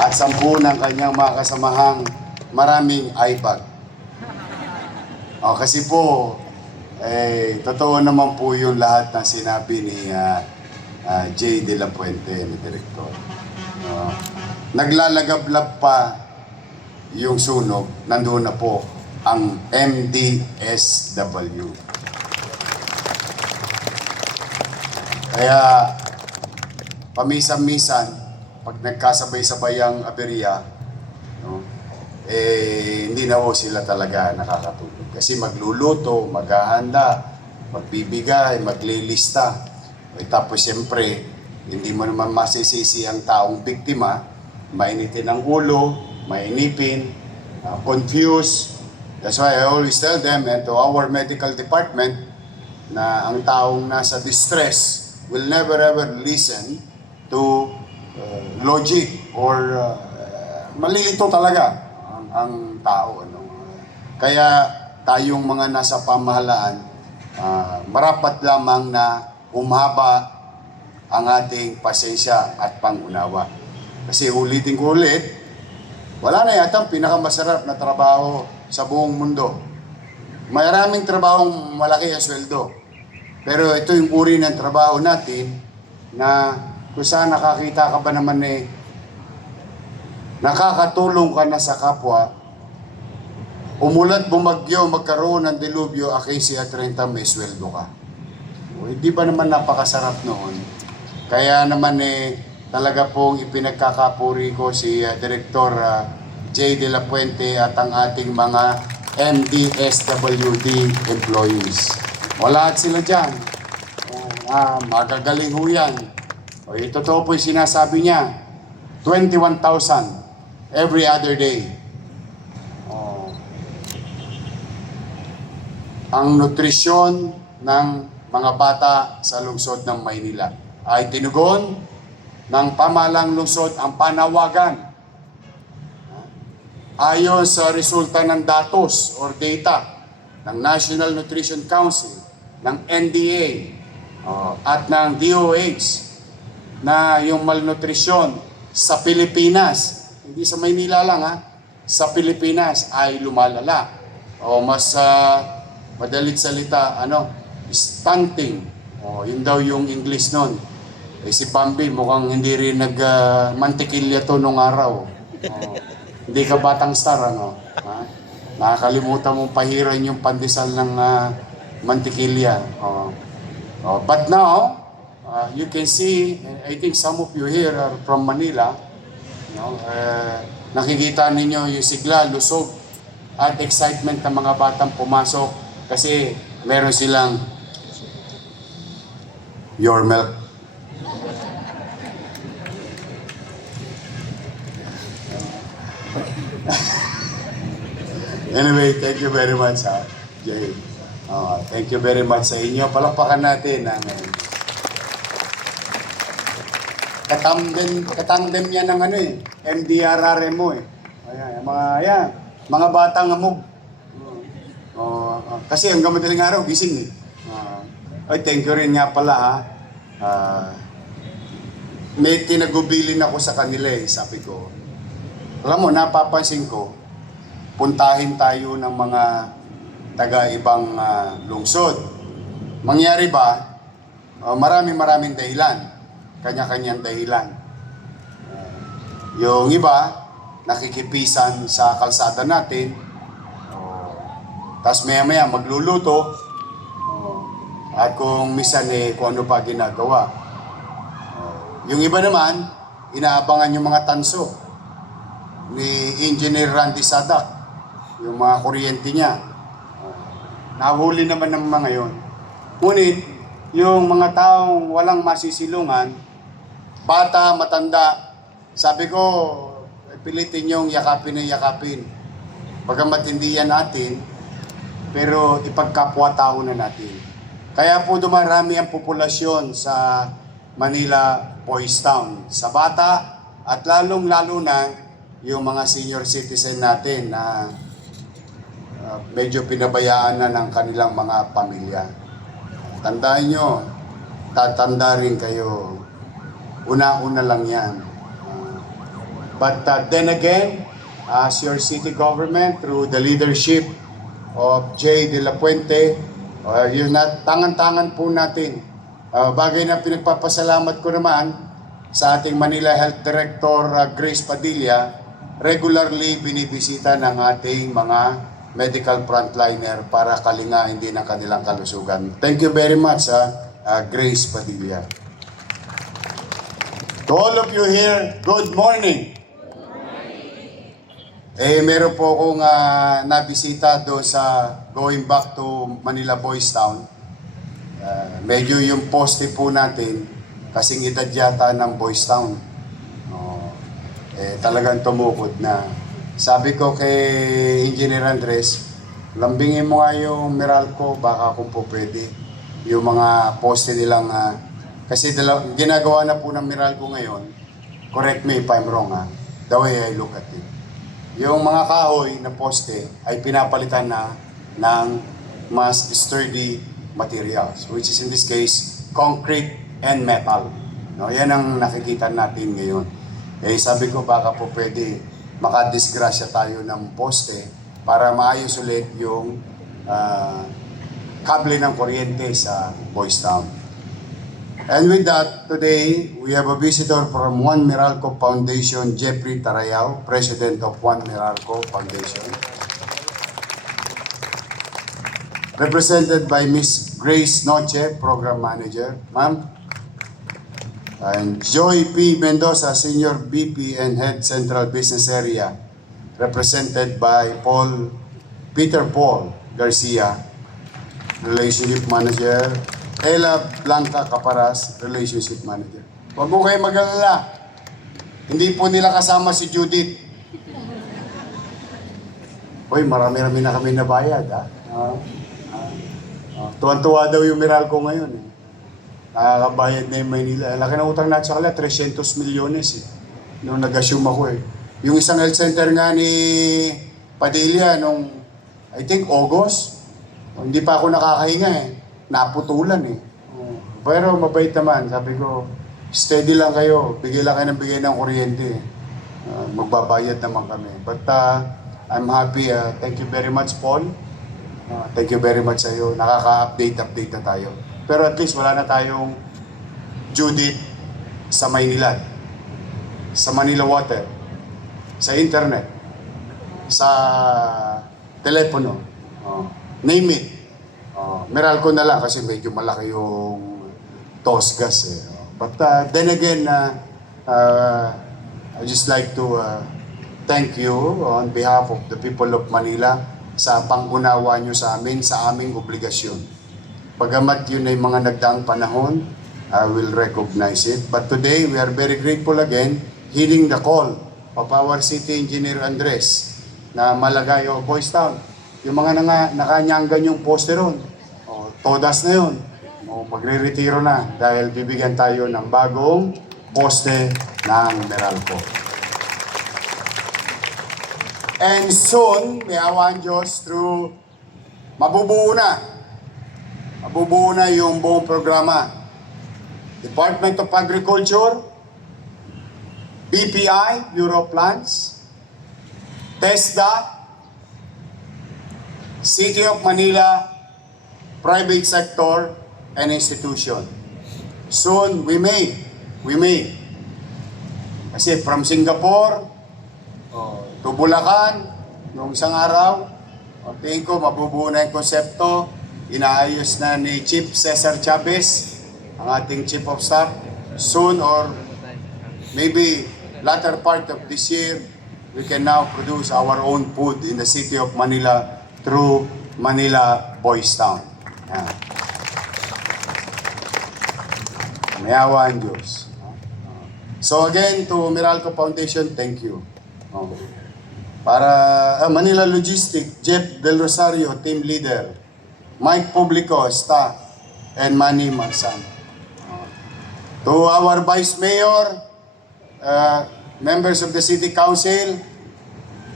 at 10 ng kanyang mga kasamahang maraming iBag. Kasi po, totoo naman po yung lahat ng sinabi ni J. De La Puente, ni Direktor. Naglalagablab pa yung sunog, nandoon na po ang MDSW. Kaya, pamisan-misan, pag nagkasabay-sabay ang aberya, hindi na po sila talaga nakakatulog. Kasi magluluto, maghahanda, magbibigay, maglilista. Tapos siyempre, hindi mo naman masisisi ang taong biktima, mainitin ang ulo, mainipin, confused. That's why I always tell them and to our medical department na ang taong nasa distress will never ever listen to logic or malilito talaga ang tao. Kaya tayong mga nasa pamahalaan, marapat lamang na umaba ang ating pasensya at pangunawa. Kasi ulitin ko ulit, wala na yata ang pinakamasarap na trabaho sa buong mundo. Maraming trabahong malaki ang sweldo. Pero ito yung uri ng trabaho natin na kung saan nakakita ka ba naman nakakatulong ka na sa kapwa, umulat, bumagyo, magkaroon ng dilubyo, 15 at 30, may sweldo ka. Hindi ba naman napakasarap noon? Kaya naman talaga pong ipinagkakapuri ko si Director J. De La Puente at ang ating mga MDSWD employees. Wala at sila dyan. Magagaling ho yan. Totoo po yung sinasabi niya, 21,000 every other day. Ang nutrisyon ng mga bata sa lungsod ng Maynila ay tinugon ng pamahalang lungsod ang panawagan. Ayon sa resulta ng datos or data ng National Nutrition Council, ng NDA at ng DOH na yung malnutrisyon sa Pilipinas, hindi sa Maynila lang sa Pilipinas ay lumalala. Mas madalit salita, stunting. Yun daw yung English nun. Si Bambi mukhang hindi rin nagmantikilya to nung araw. Hindi ka batang star, nakakalimutan mong pahiran yung pandesal ng mantikilya. But now, you can see, I think some of you here are from Manila, nakikita ninyo yung sigla, lusog, at excitement ng mga batang pumasok kasi meron silang your milk. Anyway, thank you very much, Jay. Thank you very much sa inyo. Palakpakan natin ang katandem yan ng MDRRMO mga batang amog. Kasi hanggang madaling araw, gising thank you rin nga pala may tinagubilin ako sa kanila sabi ko. Alam mo, napapansin ko, puntahin tayo ng mga taga-ibang lungsod. Mangyari ba, maraming dahilan, kanya-kanyang dahilan. Yung iba, nakikipisan sa kalsada natin, tapos maya-maya magluluto, at kung minsan kung ano pa ginagawa. Yung iba naman, inaabangan yung mga tanso ni Engineer Randy Sadak, yung mga kuryente niya. Nahuli naman ng mga yon. Ngunit, yung mga taong walang masisilungan, bata, matanda, sabi ko, pilitin yung yakapin na yakapin. Bagamat hindi yan natin, pero ipagkapwa-tao na natin. Kaya po dumarami ang populasyon sa Manila Boys Town. Sa bata at lalong-lalo na yung mga senior citizen natin na medyo pinabayaan na ng kanilang mga pamilya. Tandaan nyo, tatanda rin kayo. Una-una lang yan. But then again, as your city government, through the leadership of Jay De La Puente, yun na, tangan-tangan po natin. Bagay na pinagpapasalamat ko naman sa ating Manila Health Director Grace Padilla, regularly binibisita ng ating mga medical frontliner para kalingain din ang kanilang kalusugan. Thank you very much, Grace Padilla. To all of you here, good morning. Meron po akong nabisita doon sa going back to Manila Boys Town. Medyo yung poste po natin, kasing edad yata ng Boys Town. Talagang tumukod na. Sabi ko kay Engineer Andres, lambingin mo nga yung Meralco, baka kung po pwede. Yung mga poste nilang, kasi ginagawa na po ng Meralco ngayon, correct me if I'm wrong, the way I look at it. Yung mga kahoy na poste ay pinapalitan na ng mas sturdy materials, which is in this case, concrete and metal. No, yan ang nakikita natin ngayon. Sabi ko baka po pwede makadisgrasya tayo ng poste para maayos ulit yung kable ng kuryente sa Boys Town. And with that, today, we have a visitor from One Meralco Foundation, Jeffrey Tarayao, President of One Meralco Foundation. Represented by Ms. Grace Noche, Program Manager. Ma'am. And Joy P. Mendoza, Senior VP and Head Central Business Area. Represented by Peter Paul Garcia, Relationship Manager. Ella Blanca Caparas, Relationship Manager. Huwag mo kayo mag-alala. Hindi po nila kasama si Judith. Hoy, marami-rami na kami nabayad, tuwan-tuwa daw yung Meralco ngayon. Nakakabayad na yung Maynila. Laki ng utang natin sa kanila, 300 milyones Nung nag-assume ako Yung isang health center nga ni Padilla, nung, I think, August, hindi pa ako nakakahinga naputulan Pero mabait naman, sabi ko, steady lang kayo, bigay lang kayo ng bigay ng kuryente. Magbabayad naman kami. But I'm happy, thank you very much Paul. Thank you very much sa iyo. Nakaka-update na tayo. Pero at least wala na tayong Judith sa Maynilad, sa Manila Water, sa internet, sa telepono, name it. Meralco na lang kasi medyo malaki yung TOS gas But then again, I just like to thank you on behalf of the people of Manila sa pang-unawa nyo sa amin, sa aming obligasyon. Pagamat yun ay mga nagdaang panahon, I will recognize it. But today, we are very grateful again, heeding the call of our City Engineer Andres na Malagayo, Boys Town. Yung mga nakanyanggan yung poste ron. Todas na yun. Magre-retiro na dahil bibigyan tayo ng bagong poste ng Meralco. And soon, may awa ang Diyos through mabubuo na yung buong programa. Department of Agriculture, BPI, Bureau of Plants, TESDA, City of Manila, private sector, and institution. Soon, we may. Kasi from Singapore to Bulacan, noong isang araw, tingin ko mabubuo na yung konsepto, inaayos na ni Chief Cesar Chavez, ang ating Chief of Staff. Soon or maybe latter part of this year, we can now produce our own food in the city of Manila through Manila Boys Town. May awa ang Diyos. So again, to Meralco Foundation, thank you. Para Manila Logistic, Jeff Del Rosario, Team Leader, Mike Publico, Staff, and Manny Mansan. To our Vice Mayor, members of the City Council,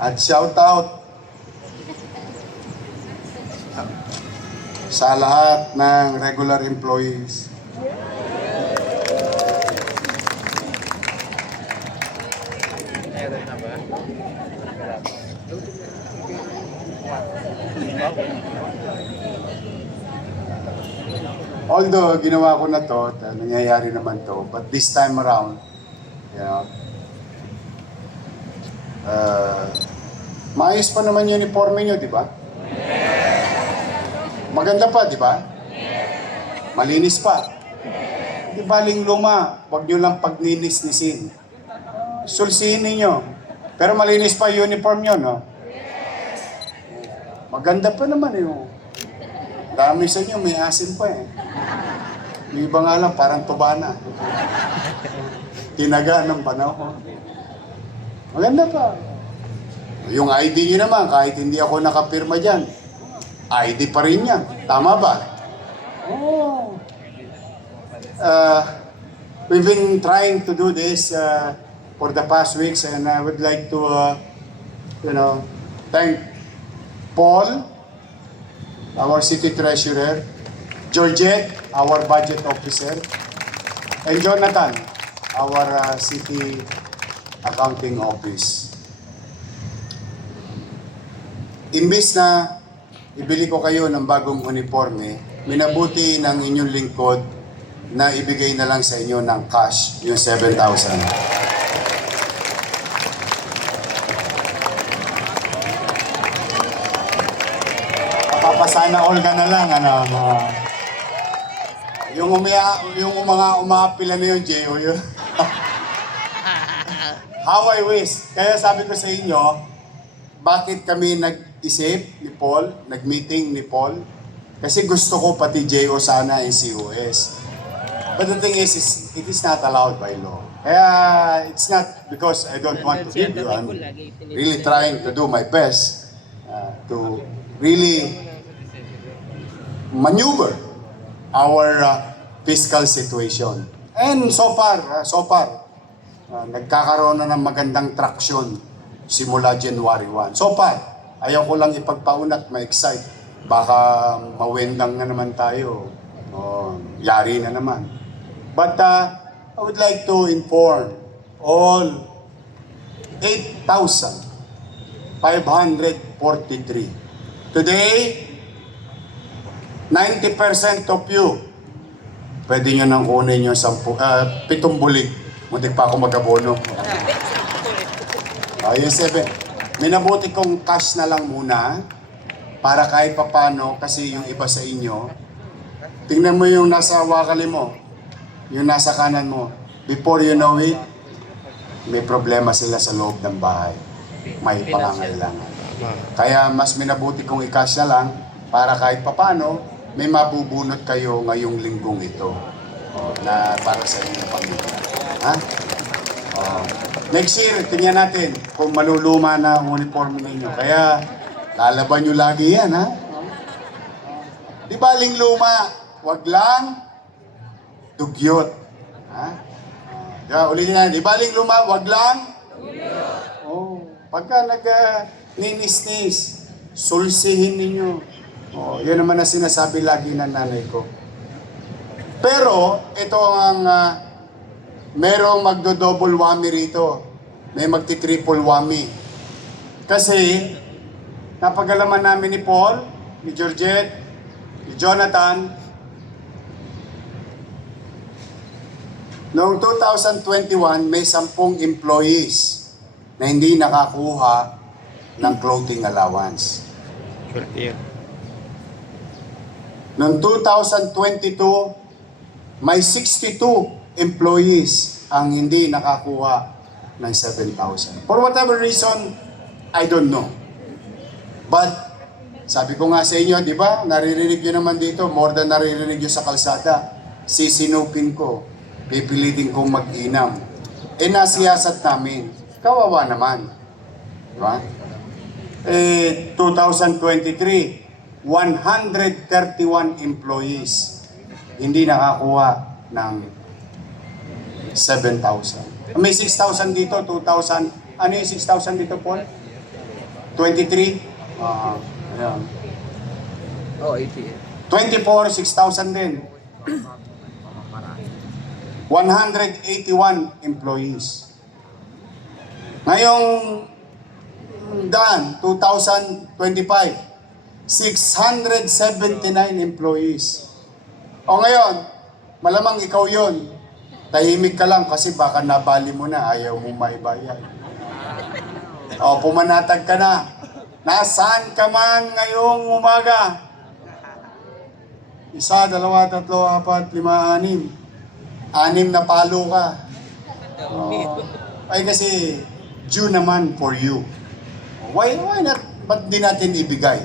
at shout out sa lahat ng regular employees. Although, ginawa ko na to, nangyayari naman to, but this time around, you know, maayos pa naman yung uniforme nyo, di ba? Maganda pa, di ba? Malinis pa. Di baling luma, huwag nyo lang pagninis-nisin. Sulsihin ninyo. Pero malinis pa yung uniform nyo, no? Maganda pa naman yung dami sa inyo, may asin pa eh. Yung iba nga lang, parang tuba na. Tinaga ng panahon. Maganda pa. Yung ID nyo naman, kahit hindi ako nakapirma dyan, ID pa rin yan. Tama ba? Oh. We've been trying to do this for the past weeks, and I would like to, thank Paul, our city treasurer, Georgette, our budget officer, and Jonathan, our city accounting office. Imbis na ibili ko kayo ng bagong uniforme, minabuti ng inyong lingkod na ibigay na lang sa inyo ng cash, yung 7,000. Papasana all ka na lang, ano. Yung mga umapila na yung J.O. yun. How I wish. Kaya sabi ko sa inyo, bakit kami nag-isip ni Paul, nag-meeting ni Paul? Kasi gusto ko pati J.O. sana yung COS. But the thing is, it is not allowed by law. Kaya it's not because I don't want to give you. I'm really trying to do my best to really maneuver our fiscal situation. And so far, nagkakaroon na ng magandang traction simula January 1. So far, ayaw ko lang ipagpaunat, ma-excite. Baka mawendang na naman tayo. Yari na naman. But I would like to inform all 8,543. Today, 90% of you, pwede nyo nang kunin yung 7 bulig. Muntik pa ako mag-abono. Yung 7. Minabuti kong cash na lang muna para kahit papano, kasi yung iba sa inyo, tingnan mo yung nasa wakali mo, yung nasa kanan mo. Before you know it, may problema sila sa loob ng bahay. May pangangailangan. Kaya mas minabuti kong i-cash na lang para kahit papano, may mabubunot kayo ngayong linggong ito na para sa inyong pamilya. Ha? Next year, tingnan natin kung maluluma na ang uniform ninyo. Kaya, lalaban nyo lagi yan, ha? Di baling luma, wag lang dugyot. Ha? Ulitin na, di baling luma, wag lang dugyot. Pagka nag-ninis-nis, sulsihin ninyo. Yan naman na sinasabi lagi ng nanay ko. Pero, ito ang merong magdo-double whammy rito. May magti-triple whammy. Kasi, napagalaman namin ni Paul, ni Georgette, ni Jonathan, noong 2021, may 10 employees na hindi nakakuha ng clothing allowance. Noong 2022, may 62 employees ang hindi nakakuha ng 7,000. For whatever reason, I don't know. But, sabi ko nga sa inyo, di ba, naririnig nyo naman dito, more than naririnig nyo sa kalsada, sisinupin ko, pipilitin kong mag-inam. Nasiyasat namin, kawawa naman. Di ba? 2023, 131 employees hindi nakakuha ng 7,000. May 6,000 dito, 2,000. Ano yung 6,000 dito, Paul? 23? Ayan. 24, 6,000 din. 181 employees. Ngayong daan, 2025, 679 employees. O ngayon, malamang ikaw yon. Tahimik ka lang kasi baka nabali mo na, ayaw mo maibayad. O, pumanatag ka na. Nasaan ka man ngayong umaga? 1, 2, 3, 4, 5, 6. 6 na palo ka. Ay kasi, due naman for you. Why not? Ba't di natin ibigay?